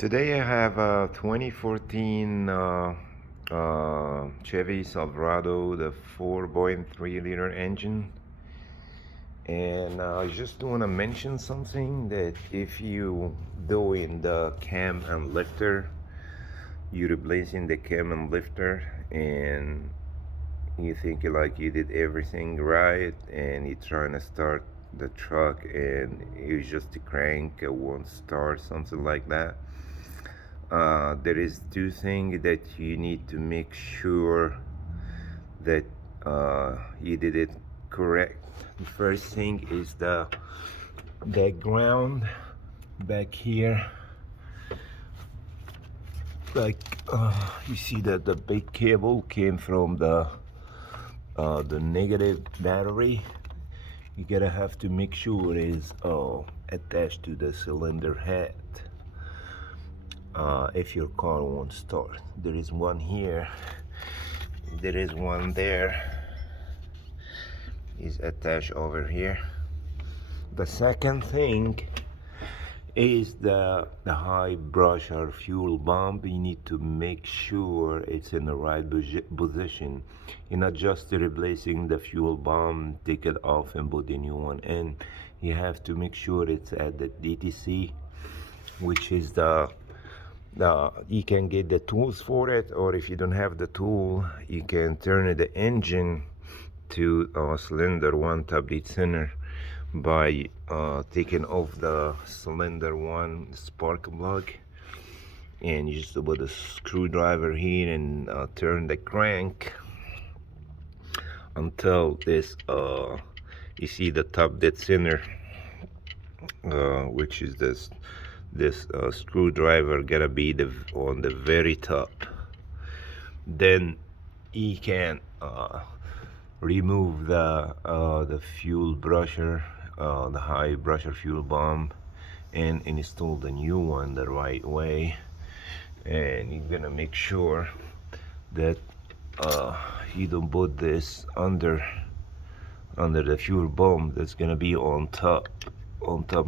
Today I have a 2014 Chevy Silverado, the 4.3 liter engine. And I just want to mention something that if you doing the cam and lifter, you replacing the cam and lifter, and you think like you did everything right, and you're trying to start the truck and you just the crank won't start, something like that. There is two things that you need to make sure that you did it correct. The first thing is the ground back here. Like you see that the big cable came from the negative battery. You gotta have to make sure it is attached to the cylinder head. If your car won't start, there is one here, there is one there, is attached over here. The second thing is the high brush or fuel pump. You need to make sure it's in the right position. You're not just replacing the fuel pump, take it off and put the new one in. You have to make sure it's at the DTC, which is you can get the tools for it, or if you don't have the tool, you can turn the engine to cylinder 1 top dead center by taking off the cylinder 1 spark plug, and you just put a screwdriver here and turn the crank until this you see the top dead center, which is this screwdriver gotta be on the very top. Then you can remove the fuel brusher, the high brusher fuel pump, and install the new one the right way. And you're gonna make sure that you don't put this under the fuel pump. That's gonna be on top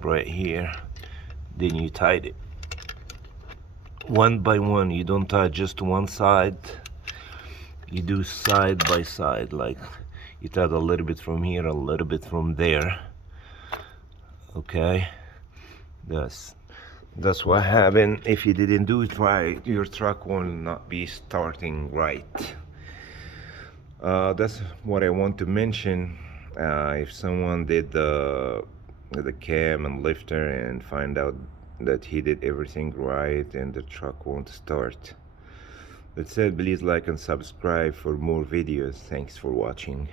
right here. Then you tighten it one by one. You don't tie just one side, you do side by side. Like you tie a little bit from here, a little bit from there. Okay, that's what happened. If you didn't do it right, your truck will not be starting right. That's what I want to mention. If someone did the cam and lifter and find out that he did everything right and the truck won't start, that said, please like and subscribe for more videos. Thanks for watching.